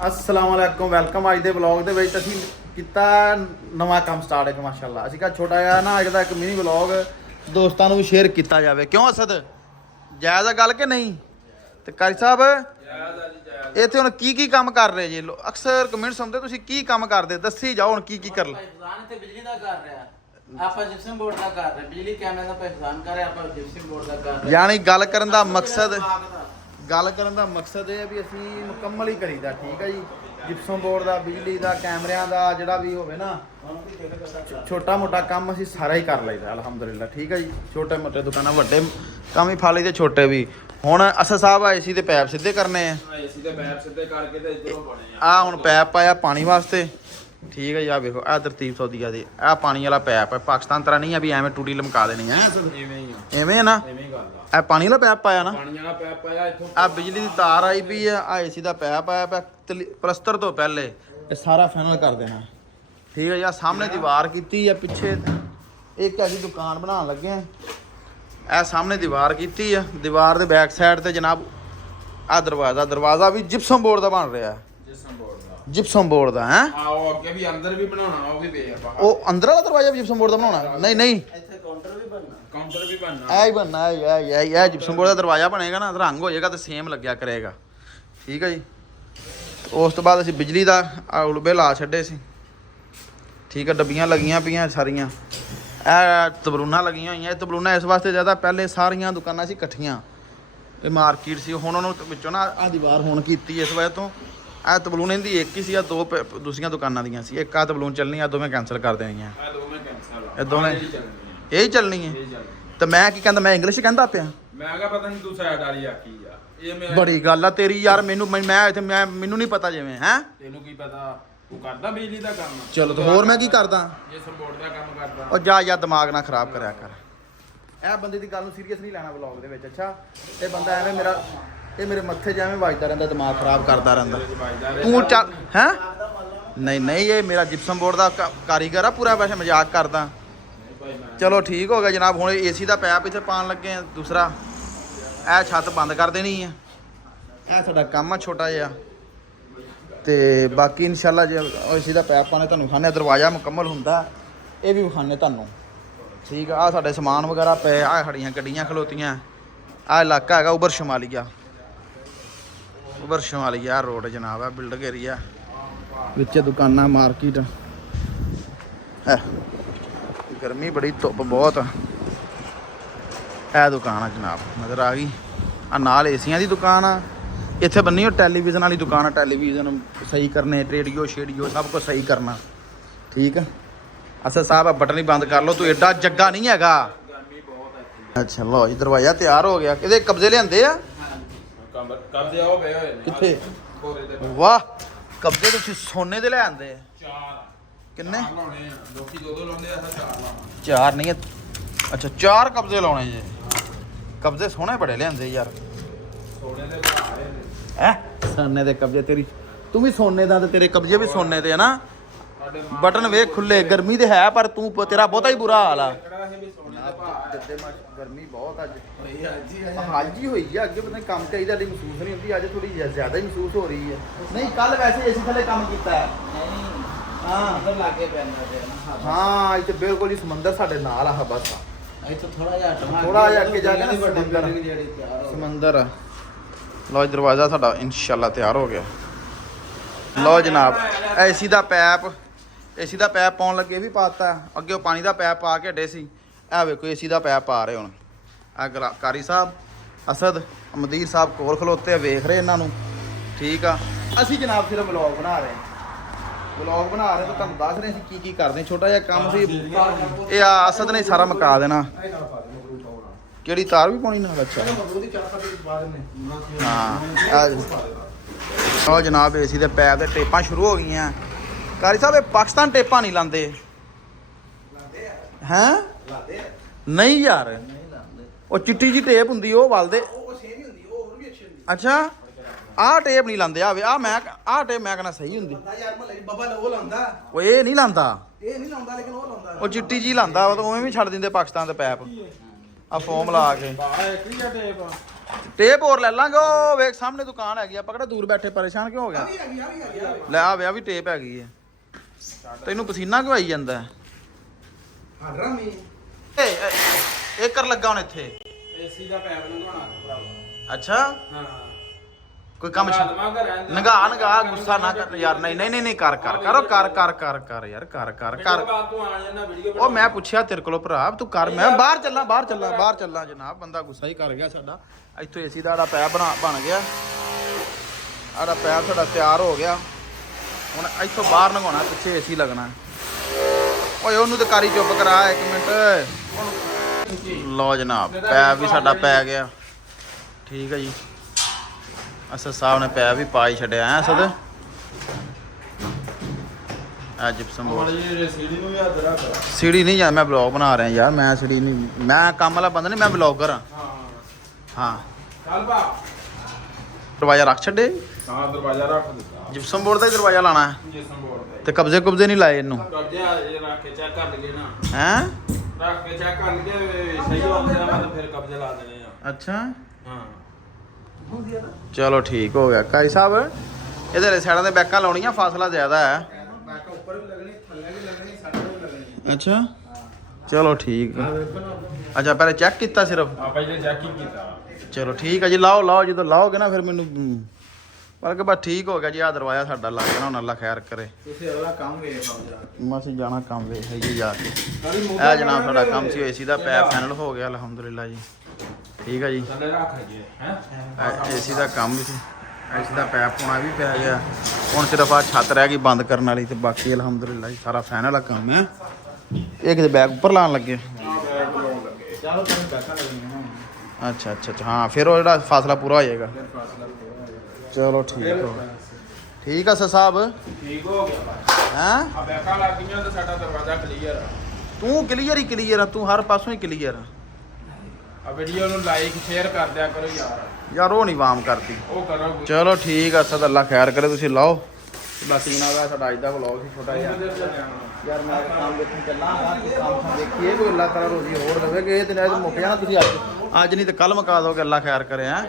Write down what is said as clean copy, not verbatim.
अस्सलाम वालेकुम वेलकम अज के व्लॉग ਦੇ ਵਿੱਚ ਅਸੀਂ ਕੀਤਾ ਨਵਾਂ ਕੰਮ ਸਟਾਰਟ ਹੈ ਮਾਸ਼ਾਅੱਲਾ। ਅਸੀਂ ਕਹਾ ਛੋਟਾ ਜਿਹਾ ਨਾ ਅੱਜ ਦਾ ਇੱਕ ਮਿਨੀ ਵਲੌਗ ਦੋਸਤਾਂ ਨੂੰ ਸ਼ੇਅਰ ਕੀਤਾ ਜਾਵੇ। ਕਿਉਂ ਅਸਦ ਜਾਇਜ਼ ਆ ਗੱਲ ਕਿ ਨਹੀਂ? ਤੇ ਕਾਰੀ ਸਾਹਿਬ ਜਾਇਜ਼ ਆ ਜੀ ਜਾਇਜ਼। ਇੱਥੇ ਹੁਣ ਕੀ ਕੰਮ ਕਰ ਰਹੇ ਜੀ? ਅਕਸਰ ਕਮੈਂਟਸ ਹੁੰਦੇ ਤੁਸੀਂ ਕੀ ਕੰਮ ਕਰਦੇ, ਦੱਸੀ ਜਾਓ ਹੁਣ ਕੀ ਕਰ ਰਹੇ। ਇਫਜ਼ਾਨ ਤੇ ਬਿਜਲੀ ਦਾ ਕਰ ਰਿਹਾ, ਆਪਾਂ ਜਿਪਸਮ ਬੋਰਡ ਦਾ ਕਰ ਰਹੇ, ਬਿਜਲੀ ਕੈਮਰੇ ਦਾ ਇਫਜ਼ਾਨ ਕਰ ਰਿਹਾ, ਆਪਾਂ ਜਿਪਸਮ ਬੋਰਡ ਦਾ ਕਰ ਰਹੇ। ਯਾਨੀ ਗੱਲ ਕਰਨ ਦਾ ਮਕਸਦ ਇਹ ਹੈ ਵੀ ਅਸੀਂ ਮੁਕੰਮਲ ਹੀ ਕਰੀਦਾ। ਠੀਕ ਹੈ ਜੀ, ਜਿਪਸਮ ਬੋਰਡ ਦਾ, ਬਿਜਲੀ ਦਾ, ਕੈਮਰਿਆਂ ਦਾ ਜਿਹੜਾ ਵੀ ਹੋਵੇ ਨਾ ਛੋਟਾ ਮੋਟਾ ਕੰਮ ਅਸੀਂ ਸਾਰਾ ਹੀ ਕਰ ਲਈਦਾ ਅਲਹਮਦੁਲਿਲਾ। ਠੀਕ ਹੈ ਜੀ, ਛੋਟੇ ਮੋਟੇ ਦੁਕਾਨਾਂ ਵੱਡੇ ਕੰਮ ਹੀ ਫੜ ਲਈਦੇ, ਛੋਟੇ ਵੀ। ਹੁਣ ਅਸਦ ਸਾਹਿਬ ਆਏ ਸੀ ਤੇ ਪੈਪ ਸਿੱਧੇ ਕਰਨੇ ਆ। ਏਸੀ ਦੇ ਪੈਪ ਸਿੱਧੇ ਕਰਕੇ ਤੇ ਇਧਰੋਂ ਪਾਣੇ ਆ ਹੁਣ ਪੈਪ ਪਾਇਆ ਪਾਣੀ ਵਾਸਤੇ। ਠੀਕ ਹੈ ਜੀ, ਆ ਵੇਖੋ ਆ ਤਰਤੀਬ ਸੌਦੀਆ ਦੀ, ਆ ਪਾਣੀ ਵਾਲਾ ਪੈਪ ਹੈ। ਪਾਕਿਸਤਾਨ ਤਰ੍ਹਾਂ ਨਹੀਂ ਆ ਵੀ ਐਵੇਂ ਟੂਟੀ ਲਮਕਾ ਦੇਣੀ ਹੈ। ਇਵੇਂ ਹੀ ਆ, ਐਵੇਂ ਹੈ ਨਾ, ਇਵੇਂ ਗੱਲ ਆ। ਇਹ ਪਾਣੀ ਵਾਲਾ ਪੈਪ ਪਾਇਆ ਨਾ, ਪਾਣੀ ਵਾਲਾ ਪੈਪ ਪਾਇਆ ਇੱਥੋਂ। ਆ ਬਿਜਲੀ ਦੀ ਤਾਰ ਆਈ ਪਈ ਆ, ਆ ਏਸੀ ਦਾ ਪੈਪ ਆਇਆ ਪਿਆ। ਪਲਸਤਰ ਤੋਂ ਪਹਿਲੇ ਇਹ ਸਾਰਾ ਫਾਈਨਲ ਕਰ ਦੇਣਾ। ਠੀਕ ਹੈ ਜੀ, ਆ ਸਾਹਮਣੇ ਦੀਵਾਰ ਕੀਤੀ ਆ, ਪਿੱਛੇ ਇੱਕ ਅਸੀਂ ਦੁਕਾਨ ਬਣਾਉਣ ਲੱਗੇ ਆ। ਇਹ ਸਾਹਮਣੇ ਦੀਵਾਰ ਕੀਤੀ ਆ, ਦੀਵਾਰ ਦੇ ਬੈਕ ਸਾਈਡ ਤੇ ਜਨਾਬ ਆ ਦਰਵਾਜ਼ਾ ਵੀ ਜਿਪਸਮ ਬੋਰਡ ਦਾ ਬਣ ਰਿਹਾ। ਜਿਪਸਮ ਬੋਰਡ ਦਾ ਹੈ। ਆ ਉਹ ਅੱਗੇ ਵੀ ਅੰਦਰ ਵੀ ਬਣਾਉਣਾ, ਉਹ ਵੀ ਵੇ ਆਪਾਂ। ਉਹ ਅੰਦਰ ਵਾਲਾ ਦਰਵਾਜ਼ਾ ਵੀ ਜਿਪਸਮ ਬੋਰਡ ਦਾ ਬਣਾਉਣਾ? ਨਹੀਂ ਇੱਥੇ ਕਾਊਂਟਰ ਵੀ ਬਣਨਾ, ਕਾਊਂਟਰ ਵੀ ਬਣਨਾ। ਐ ਹੀ ਬਣਨਾ, ਇਹ ਜਿਪਸਮ ਬੋਰਡ ਦਾ ਦਰਵਾਜ਼ਾ ਬਣੇਗਾ ਨਾ, ਰੰਗ ਹੋ ਜਾਏਗਾ ਤੇ ਸੇਮ ਲੱਗਿਆ ਕਰੇਗਾ। ਠੀਕ ਹੈ ਜੀ, ਉਸ ਤੋਂ ਬਾਅਦ ਅਸੀਂ ਬਿਜਲੀ ਦਾ ਉਲਬੇ ਲਾ ਛੱਡੇ ਸੀ। ਠੀਕ ਹੈ, ਡੱਬੀਆਂ ਲੱਗੀਆਂ ਪਈਆਂ ਸਾਰੀਆਂ। ਇਹ ਤਬਲੂਨਾ ਲੱਗੀਆਂ ਹੋਈਆਂ। ਇਹ ਤਬਲੂਨਾ ਇਸ ਵਾਸਤੇ ਜ਼ਿਆਦਾ, ਪਹਿਲੇ ਸਾਰੀਆਂ ਦੁਕਾਨਾਂ ਸੀ ਇਕੱਠੀਆਂ, ਇਹ ਮਾਰਕੀਟ ਸੀ। ਹੁਣ ਉਹਨਾਂ ਨੂੰ ਵਿੱਚੋਂ ਨਾ ਆ ਦੀਵਾਰ ਹੁਣ ਕੀਤੀ ਇਸ ਵਜ੍ਹਾ ਤੋਂ। ਇਹ ਤਬਲੂਨ ਇਹਦੀ ਇੱਕ ਹੀ ਸੀ, ਆ ਦੋ ਦੂਸਰੀਆਂ ਦੁਕਾਨਾਂ ਦੀਆਂ ਸੀ। ਇੱਕ ਆ ਤਬਲੂਨ ਚੱਲਣੀ, ਆ ਦੋਵੇਂ ਕੈਂਸਲ ਕਰ ਦੇਣੀਆਂ। ਆ ਦੋਵੇਂ ਕੈਂਸਲ ਆ, ਇਹ ਦੋਵੇਂ ਇਹ ਇਹ ਹੀ ਚੱਲਣੀ ਹੈ। ਤੇ ਮੈਂ ਕੀ ਕਹਿੰਦਾ, ਮੈਂ ਇੰਗਲਿਸ਼ ਕਹਿੰਦਾ ਪਿਆ। ਮੈਂ ਕਿਹਾ ਪਤਾ ਨਹੀਂ ਤੂੰ ਸਾਈਡ ਵਾਲੀ ਆਖੀ ਆ। ਇਹ ਮੈਂ ਬੜੀ ਗੱਲ ਆ ਤੇਰੀ ਯਾਰ, ਮੈਂ ਇੱਥੇ ਮੈਨੂੰ ਨਹੀਂ ਪਤਾ ਜਿਵੇਂ ਹੈ। ਤੈਨੂੰ ਕੀ ਪਤਾ, ਤੂੰ ਕਰਦਾ ਬਿਜਲੀ ਦਾ ਕੰਮ? ਚਲੋ ਤੇ ਹੋਰ ਮੈਂ ਕੀ ਕਰਦਾ? ਜੇ ਸਪੋਰਟ ਦਾ ਕੰਮ ਕਰਦਾ। ਉਹ ਜਾ ਯਾਰ ਦਿਮਾਗ ਨਾ ਖਰਾਬ ਕਰਿਆ ਕਰ। ਇਹ ਬੰਦੇ ਦੀ ਗੱਲ ਨੂੰ ਸੀਰੀਅਸ ਨਹੀਂ ਲੈਣਾ ਵਲੌਗ ਦੇ ਵਿੱਚ। ਅੱਛਾ, ਇਹ ਬੰਦਾ ਐਵੇਂ ਮੇਰੇ ਮੱਥੇ 'ਚ ਐਵੇਂ ਵੱਜਦਾ ਰਹਿੰਦਾ, ਦਿਮਾਗ ਖਰਾਬ ਕਰਦਾ ਰਹਿੰਦਾ। ਤੂੰ ਚੱਲ ਹੈ। ਨਹੀਂ ਇਹ ਮੇਰਾ ਜਿਪਸਮ ਬੋਰਡ ਦਾ ਕਾਰੀਗਰ ਆ ਪੂਰਾ, ਵੈਸੇ ਮਜ਼ਾਕ ਕਰਦਾ। ਚਲੋ ਠੀਕ ਹੋ ਗਿਆ ਜਨਾਬ। ਹੁਣ ਏਸੀ ਦਾ ਪੈਪ ਇੱਥੇ ਪਾਉਣ ਲੱਗੇ ਆ ਦੂਸਰਾ। ਇਹ ਛੱਤ ਬੰਦ ਕਰ ਦੇਣੀ ਆ। ਇਹ ਸਾਡਾ ਕੰਮ ਆ ਛੋਟਾ ਜਿਹਾ। ਤੇ ਬਾਕੀ ਇਨਸ਼ਾਅੱਲਾ ਜੇ ਏਸੀ ਦਾ ਪੈਪ ਪਾਣੇ ਤੁਹਾਨੂੰ ਵਿਖਾਣੇ, ਦਰਵਾਜ਼ਾ ਮੁਕੰਮਲ ਹੁੰਦਾ ਇਹ ਵੀ ਵਿਖਾਣੇ ਤੁਹਾਨੂੰ। ਠੀਕ ਆ, ਸਾਡੇ ਸਮਾਨ ਵਗੈਰਾ ਪਏ, ਆ ਖੜੀਆਂ ਗੱਡੀਆਂ ਖਲੋਤੀਆਂ। ਆ ਇਲਾਕਾ ਹੈਗਾ ਉਬਰ ਸ਼ਮਾਲੀਆ ਰੋਡ ਜਨਾਬ, ਆ ਬਿਲਡਿੰਗ ਏਰੀਆ ਵਿੱਚ ਦੁਕਾਨਾਂ, ਮਾਰਕੀਟ ਹੈ। ਗਰਮੀ ਬੜੀ, ਧੁੱਪ ਬਹੁਤ। ਇਹ ਦੁਕਾਨ ਆ ਜਨਾਬ, ਨਜ਼ਰ ਆ ਗਈ। ਆ ਨਾਲ ਏਸੀਆਂ ਦੀ ਦੁਕਾਨ ਆ। ਇੱਥੇ ਬੰਨੀ ਉਹ ਟੈਲੀਵਿਜ਼ਨ ਵਾਲੀ ਦੁਕਾਨ ਆ, ਟੈਲੀਵਿਜ਼ਨ ਸਹੀ ਕਰਨੇ, ਰੇਡੀਓ ਸ਼ੇਡੀਓ ਸਭ ਕੁਝ ਸਹੀ ਕਰਨਾ। ਠੀਕ ਆ ਅਸਦ ਸਾਹਿਬ, ਆ ਬਟਨ ਹੀ ਬੰਦ ਕਰ ਲਓ, ਤੂੰ ਐਡਾ ਜੱਗਾ ਨਹੀਂ ਹੈਗਾ। ਗਰਮੀ ਬਹੁਤ ਹੈ। ਅੱਛਾ ਲਓ ਜੀ, ਦਰਵਾਜ਼ਾ ਤਿਆਰ ਹੋ ਗਿਆ। ਇਹਦੇ ਕਬਜ਼ੇ ਲਿਆਂਦੇ ਆ? ਕਬਜ਼ੇ ਆਓ ਪਏ ਹੋਏ ਨੇ ਕਿੱਥੇ? ਕੋਰੇ ਦੇ ਵਾਹ, ਕਬਜ਼ੇ ਤੁਸੀਂ ਸੋਨੇ ਦੇ ਲਿਆਂਦੇ ਆ? 4 ਕਿੰਨੇ? ਲਾਉਣੇ ਆ, ਲੋਕੀ ਦੋ ਲਾਉਂਦੇ ਆ, 4 ਲਾਉਣਾ। 4 ਨਹੀਂ, ਅੱਛਾ 4 ਕਬਜ਼ੇ ਲਾਉਣੇ ਜੇ। ਕਬਜ਼ੇ ਸੋਹਣੇ ਬੜੇ ਲਿਆਂਦੇ ਯਾਰ। ਸੋਨੇ ਦੇ ਭਰਾ ਨੇ ਸੋਨੇ ਦੇ ਕਬਜ਼ੇ, ਤੂੰ ਵੀ ਸੋਨੇ ਦਾ ਤੇ ਤੇਰੇ ਕਬਜ਼ੇ ਵੀ ਸੋਨੇ ਦੇ ਆ ਨਾ। ਸਾਡੇ ਬਟਨ ਵੇਖ ਖੁੱਲੇ, ਗਰਮੀ ਤੇ ਹੈ ਪਰ ਤੇਰਾ ਬਹੁਤਾ ਹੀ ਬੁਰਾ ਹਾਲ ਆ। ਕਿਹੜਾ ਇਹ ਵੀ ਸੋਨੇ ਦੇ ਭਰਾ ਗਰਮੀ ਬਹੁਤ ਅੱਜ ਹੋਈ ਅੱਜ ਹੀ ਅੱਜ ਹੀ ਹੋਈ ਆ। ਅੱਗੇ ਪਤਾ ਨਹੀਂ ਕੰਮ ਤੇ ਆਈ ਤੁਹਾਡੀ ਮਹਿਸੂਸ ਨਹੀਂ ਹੁੰਦੀ, ਅੱਜ ਥੋੜੀ ਜ਼ਿਆਦਾ ਹੀ ਮਹਿਸੂਸ ਹੋ ਰਹੀ ਹੈ। ਨਹੀਂ ਕੱਲ ਵੈਸੇ ਏਸੀ ਥੱਲੇ ਕੰਮ ਕੀਤਾ ਹੈ। ਨਹੀਂ ਹਾਂ ਅੰਦਰ ਲੱਗੇ ਪੈਣਾ ਤੇ ਨਾ। ਹਾਂ, ਇੱਥੇ ਬਿਲਕੁਲ ਹੀ ਸਮੁੰਦਰ ਸਾਡੇ ਨਾਲ ਆ ਬਸ। ਇੱਥੇ ਥੋੜਾ ਜਿਹਾ ਹਟਵਾ, ਥੋੜ੍ਹਾ ਜਿਹਾ ਅੱਗੇ ਜਾ ਕੇ ਨਾ ਵੱਡੀ ਸਮੁੰਦਰ। building ਜਿਹੜੀ ਤਿਆਰ ਹੋ ਸਮੁੰਦਰ ਆ। ਲਓ ਜੀ, ਦਰਵਾਜ਼ਾ ਸਾਡਾ ਇਨਸ਼ਾਅੱਲਾ ਤਿਆਰ ਹੋ ਗਿਆ। ਲਓ ਜਨਾਬ, ਏਸੀ ਦਾ ਪੈਪ ਪਾਉਣ ਲੱਗੇ ਵੀ ਪਾਤਾ। ਅੱਗੇ ਉਹ ਪਾਣੀ ਦਾ ਪੈਪ ਪਾ ਕੇ ਹਟੇ ਸੀ। ਇਹ ਵੇਖੋ ਏਸੀ ਦਾ ਪੈਪ ਪਾ ਰਹੇ ਹੁਣ। ਆ ਕਾਰੀ ਸਾਹਿਬ, ਅਸਦ, ਮਦੀਰ ਸਾਹਿਬ ਕੋਲ ਖਲੋਤੇ ਆ, ਵੇਖ ਰਹੇ ਇਹਨਾਂ ਨੂੰ। ਠੀਕ ਆ, ਅਸੀਂ ਜਨਾਬ ਸਿਰਫ ਵਲੌਗ ਬਣਾ ਰਹੇ ਤਾਂ ਤੁਹਾਨੂੰ ਦੱਸ ਰਹੇ ਸੀ ਕੀ ਕਰਦੇ। ਛੋਟਾ ਜਿਹਾ ਕੰਮ ਸੀ ਇਹ। ਆ ਅਸਦ ਨੇ ਸਾਰਾ ਮੁਕਾ ਦੇਣਾ। ਕਿਹੜੀ ਤਾਰ ਵੀ ਪਾਉਣੀ ਨਾਲ? ਅੱਛਾ ਹਾਂ। ਉਹ ਜਨਾਬ ਏਸੀ ਦੇ ਪੈਪ ਦੇ ਟੇਪਾਂ ਸ਼ੁਰੂ ਹੋ ਗਈਆਂ। ਕਾਰੀ ਸਾਹਿਬ, ਇਹ ਪਾਕਿਸਤਾਨ ਟੇਪਾਂ ਨਹੀਂ ਲਾਉਂਦੇ ਹੈ? ਨਹੀਂ ਯਾਰ, ਉਹ ਚਿੱਟੀ ਜੀ ਟੇਪ ਹੁੰਦੀ ਉਹ ਵਲਦੇ। ਅੱਛਾ, ਆਹ ਟੇਪ ਨਹੀਂ ਲਾਉਂਦੇ। ਆਹ ਟੇਪ ਮੈਂ ਕਹਿੰਦਾ ਸਹੀ ਹੁੰਦੀ। ਉਹ ਇਹ ਨਹੀਂ ਲਾਉਂਦਾ, ਉਹ ਚਿੱਟੀ ਜੀ ਲਾਉਂਦਾ। ਉਹ ਉਵੇਂ ਵੀ ਛੱਡ ਦਿੰਦੇ ਪਾਕਿਸਤਾਨ ਦੇ ਪੈਪ, ਆ ਫੋਮ ਲਾ ਕੇ। ਟੇਪ ਹੋਰ ਲੈ ਲਾਂਗੇ ਉਹ ਵੇਖ ਸਾਹਮਣੇ ਦੁਕਾਨ ਹੈਗੀ ਆਪਾਂ ਕਿਹੜਾ ਦੂਰ ਬੈਠੇ ਪਰੇਸ਼ਾਨ ਕਿਉਂ ਹੋ ਗਿਆ ਲੈ ਆ ਵਿਆ ਵੀ ਟੇਪ ਹੈਗੀ ਹੈ ਤੈਨੂੰ ਪਸੀਨਾ ਕਿਉਂ ਆਈ ਜਾਂਦਾ ਇਹ ਕਰ ਲੱਗਾ ਹੁਣ ਇੱਥੇ ਏਸੀ ਦਾ ਪੈਪ ਲੰਘਾਉਣਾ ਭਰਾਵਾ ਅੱਛਾ ਹਾਂ ਕੋਈ ਕੰਮ ਆਦਮਾ ਘਰ ਰਹਿੰਦਾ ਨਗਾ ਗੁੱਸਾ ਨਾ ਕਰ ਯਾਰ ਨਹੀਂ ਕਰ ਯਾਰ ਕਰ ਤੂੰ ਆ ਜਾਣਾ ਵੀਡੀਓ ਉਹ ਮੈਂ ਪੁੱਛਿਆ ਤੇਰੇ ਕੋਲੋਂ ਭਰਾ ਤੂੰ ਕਰ ਮੈਂ ਬਾਹਰ ਚੱਲਾਂ ਜਨਾਬ ਬੰਦਾ ਗੁੱਸਾ ਹੀ ਕਰ ਗਿਆ ਸਾਡਾ ਇੱਥੋਂ ਏਸੀ ਦਾ ਪੈਪ ਬਣ ਗਿਆ ਆੜਾ ਪੈਪ ਸਾਡਾ ਤਿਆਰ ਹੋ ਗਿਆ ਹੁਣ ਇੱਥੋਂ ਬਾਹਰ ਲੰਘਾਉਣਾ ਪਿੱਛੇ ਏਸੀ ਲੱਗਣਾ ਓਏ ਉਹਨੂੰ ਤੇ ਕਾਰੀ ਚੁੱਪ ਕਰਾ 1 ਮਿੰਟ ਲਓ ਜਨਾਬ ਪੈਪ ਵੀ ਸਾਡਾ ਪੈ ਗਿਆ ਠੀਕ ਹੈ ਜੀ ਅਸਦ ਸਾਹਿਬ ਨੇ ਪੈਪ ਵੀ ਪਾ ਹੀ ਛੱਡਿਆ ਐ ਅਸਦ ਆ ਜਿਪਸਮ ਬੋਰਡ ਇਹ ਸੀੜੀ ਨੂੰ ਵੀ ਹੱਥ ਰੱਖ ਸੀੜੀ ਨਹੀਂ ਜਾ ਮੈਂ ਵਲੌਗ ਬਣਾ ਰਿਹਾ ਯਾਰ ਮੈਂ ਸੀੜੀ ਨਹੀਂ ਮੈਂ ਕੰਮ ਵਾਲਾ ਬੰਦਾ ਨਹੀਂ ਮੈਂ ਵਲੌਗਰ ਹਾਂ ਹਾਂ ਹਾਂ ਚੱਲ ਭਾ ਦਰਵਾਜ਼ਾ ਰੱਖ ਛੱਡੇ ਹਾਂ ਦਰਵਾਜ਼ਾ ਰੱਖ ਦਿੱਤਾ ਜਿਪਸਮ ਬੋਰਡ ਦਾ ਹੀ ਦਰਵਾਜ਼ਾ ਲਾਣਾ ਹੈ ਜਿਸਮ ਬੋਰਡ ਤੇ ਤੇ ਕਬਜ਼ੇ ਨਹੀਂ ਲਾਏ ਇਹਨੂੰ ਕਬਜ਼ੇ ਇਹ ਰੱਖ ਕੇ ਚੈੱਕ ਕਰ ਲਈਏ ਨਾ ਹੈਂ ਰੱਖ ਕੇ ਚੈੱਕ ਕਰ ਲਈਏ ਸਹੀ ਹੋਣ ਦਾ ਮਤਲਬ ਫਿਰ ਕਬਜ਼ੇ ਲਾ ਦੇਣੇ ਆ ਅੱਛਾ ਹਾਂ ਚਲੋ ਠੀਕ ਹੋ ਗਿਆ ਕਾਈ ਸਾਹਿਬ ਇਹਦੇ ਸਾਈਡਾਂ ਦੇ ਬੈਕਾਂ ਲਾਉਣੀਆਂ ਫਾਸਲਾ ਜ਼ਿਆਦਾ ਹੈ ਬੈਕ ਉੱਪਰ ਵੀ ਲੱਗਣੀ ਥੱਲੇ ਵੀ ਲੱਗਣੀ ਸਾਡੇ ਵੀ ਲੱਗਣੀ ਅੱਛਾ ਚਲੋ ਠੀਕ ਆ। ਅੱਛਾ ਪਹਿਲੇ ਚੈੱਕ ਕੀਤਾ ਸਿਰਫ ਆ ਪਹਿਲੇ ਚੈਕਿੰਗ ਕੀਤਾ ਚਲੋ ਠੀਕ ਹੈ ਜੀ ਲਾਓ ਜਦੋਂ ਲਾਓਗੇ ਨਾ ਫਿਰ ਮੈਨੂੰ ਬਲਕਿ ਬਸ ਠੀਕ ਹੋ ਗਿਆ ਜੀ ਆ ਦਰਵਾਜ਼ਾ ਸਾਡਾ ਲੱਗ ਜਾਣਾ ਹੁਣ ਅੱਲਾ ਖੈਰ ਕਰੇ ਤੁਸੀਂ ਅਗਲਾ ਕੰਮ ਵੇਖ ਆਓ ਜਰਾ ਮਸੀਂ ਜਾਣਾ ਕੰਮ ਵੇਖ ਆਈਏ ਜਾ ਕੇ ਇਹ ਜਨਾਬ ਸਾਡਾ ਕੰਮ ਸੀ ਏਸੀ ਦਾ ਪੈਪ ਫਾਈਨਲ ਹੋ ਗਿਆ ਅਲਹਮਦੁਲਿਲਾ ਜੀ ਠੀਕ ਹੈ ਜੀ ਥੱਲੇ ਰੱਖ ਲਈਏ ਹੈ ਏਸੀ ਦਾ ਕੰਮ ਵੀ ਸੀ ਏਸੀ ਦਾ ਪੈਪ ਹੋਣਾ ਵੀ ਪੈ ਗਿਆ ਹੁਣ ਸਿਰਫ ਆ ਛੱਤ ਰਹਿ ਗਈ ਬੰਦ ਕਰਨ ਵਾਲੀ ਤੇ ਬਾਕੀ ਅਲਹਮਦੁਲਿਲਾ ਜੀ ਸਾਰਾ ਫਾਈਨਲ ਆ ਕੰਮ ਹੈ ਇਹ ਕਿਤੇ ਬੈਗ ਉੱਪਰ ਲਾਉਣ ਲੱਗੇ ਚਲੋ ਤੁਹਾਨੂੰ ਬੈਠਾ ਲੱਗਣਾ ਅੱਛਾ ਹਾਂ ਫਿਰ ਉਹ ਜਿਹੜਾ ਫਾਸਲਾ ਪੂਰਾ ਹੋ ਜਾਏਗਾ ਚਲੋ ਠੀਕ ਹੋ ਗਿਆ ਠੀਕ ਆ ਸਰ ਸਾਹਿਬ ਠੀਕ ਹੋ ਗਿਆ ਹੈਂ ਆ ਬੈਕਾਂ ਲੱਗ ਗਈਆਂ ਤੇ ਸਾਡਾ ਦਰਵਾਜ਼ਾ ਕਲੀਅਰ ਆ ਤੂੰ ਕਲੀਅਰ ਆ ਤੂੰ ਹਰ ਪਾਸੋਂ ਹੀ ਕਲੀਅਰ ਆ ਆ ਵੀਡੀਓ ਨੂੰ ਲਾਈਕ ਸ਼ੇਅਰ ਕਰ ਦਿਆ ਕਰੋ ਯਾਰ ਉਹ ਨਹੀਂ ਵਾਮ ਕਰਦੀ ਉਹ ਕਰੋ ਚਲੋ ਠੀਕ ਆ ਸਦ ਅੱਲਾ ਖੈਰ ਕਰੇ ਤੁਸੀਂ ਲਾਓ ਬਾਕੀ ਜਨਾਬ ਆ ਸਾਡਾ ਅੱਜ ਦਾ ਵਲੌਗ ਸੀ ਛੋਟਾ ਜਿਹਾ ਯਾਰ ਮੈਂ ਕੰਮ ਦੇਖਣ ਚੱਲਾਂਗਾ ਕੰਮ ਦੇਖੀਏ ਕੋਈ ਅੱਲਾ ਤਾਲਾ ਰੋਜ਼ੀ ਹੋਰ ਦੇਵੇ ਕਿ ਇਹ ਦਿਨ ਮੁੱਕ ਜਾਣਾ ਤੁਸੀਂ ਅੱਜ ਨਹੀਂ ਤੇ ਕੱਲ ਮੁਕਾ ਦੋਗੇ ਅੱਲਾ ਖੈਰ ਕਰੇ ਹੈਂ